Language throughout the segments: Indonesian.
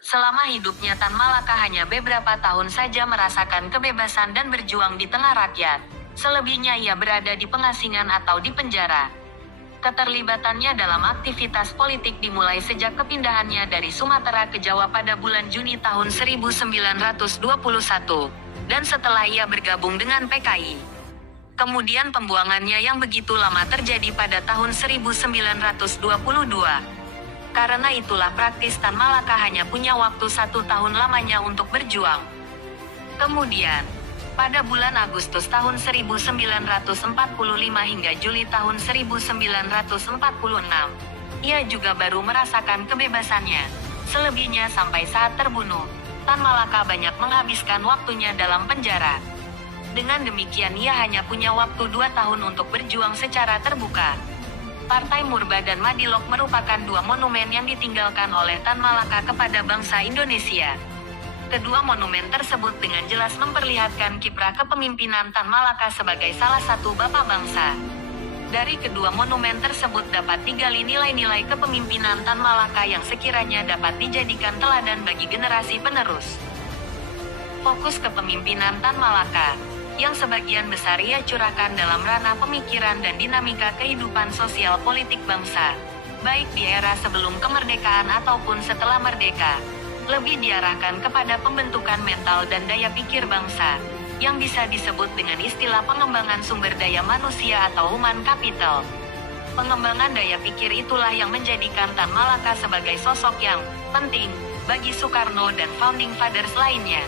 Selama hidupnya Tan Malaka hanya beberapa tahun saja merasakan kebebasan dan berjuang di tengah rakyat. Selebihnya ia berada di pengasingan atau di penjara. Keterlibatannya dalam aktivitas politik dimulai sejak kepindahannya dari Sumatera ke Jawa pada bulan Juni tahun 1921, dan setelah ia bergabung dengan PKI. Kemudian pembuangannya yang begitu lama terjadi pada tahun 1922. Karena itulah praktis Tan Malaka hanya punya waktu 1 tahun lamanya untuk berjuang. Kemudian, pada bulan Agustus tahun 1945 hingga Juli tahun 1946, ia juga baru merasakan kebebasannya. Selebihnya sampai saat terbunuh, Tan Malaka banyak menghabiskan waktunya dalam penjara. Dengan demikian ia hanya punya waktu 2 tahun untuk berjuang secara terbuka. Partai Murba dan Madilog merupakan 2 monumen yang ditinggalkan oleh Tan Malaka kepada bangsa Indonesia. Kedua monumen tersebut dengan jelas memperlihatkan kiprah kepemimpinan Tan Malaka sebagai salah satu bapak bangsa. Dari kedua monumen tersebut dapat digali nilai-nilai kepemimpinan Tan Malaka yang sekiranya dapat dijadikan teladan bagi generasi penerus. Fokus kepemimpinan Tan Malaka, yang sebagian besar ia curahkan dalam ranah pemikiran dan dinamika kehidupan sosial politik bangsa, baik di era sebelum kemerdekaan ataupun setelah merdeka, lebih diarahkan kepada pembentukan mental dan daya pikir bangsa, yang bisa disebut dengan istilah pengembangan sumber daya manusia atau human capital. Pengembangan daya pikir itulah yang menjadikan Tan Malaka sebagai sosok yang penting bagi Soekarno dan founding fathers lainnya.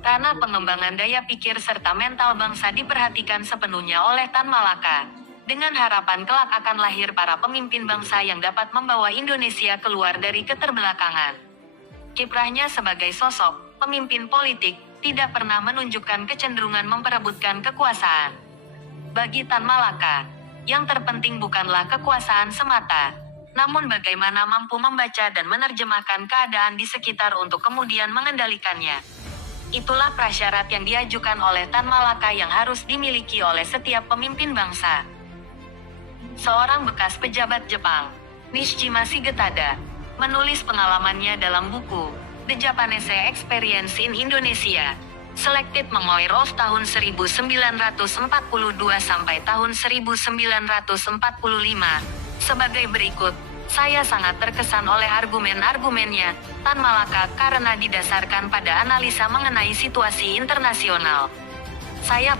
Karena pengembangan daya pikir serta mental bangsa diperhatikan sepenuhnya oleh Tan Malaka, dengan harapan kelak akan lahir para pemimpin bangsa yang dapat membawa Indonesia keluar dari keterbelakangan. Kiprahnya sebagai sosok pemimpin politik tidak pernah menunjukkan kecenderungan memperebutkan kekuasaan. Bagi Tan Malaka, yang terpenting bukanlah kekuasaan semata, namun bagaimana mampu membaca dan menerjemahkan keadaan di sekitar untuk kemudian mengendalikannya. Itulah prasyarat yang diajukan oleh Tan Malaka yang harus dimiliki oleh setiap pemimpin bangsa. Seorang bekas pejabat Jepang, Nishijima Shigetada, menulis pengalamannya dalam buku The Japanese Experience in Indonesia, Selected Memoir of tahun 1942 sampai tahun 1945, sebagai berikut. Saya sangat terkesan oleh argumen-argumennya, Tan Malaka, karena didasarkan pada analisa mengenai situasi internasional. Saya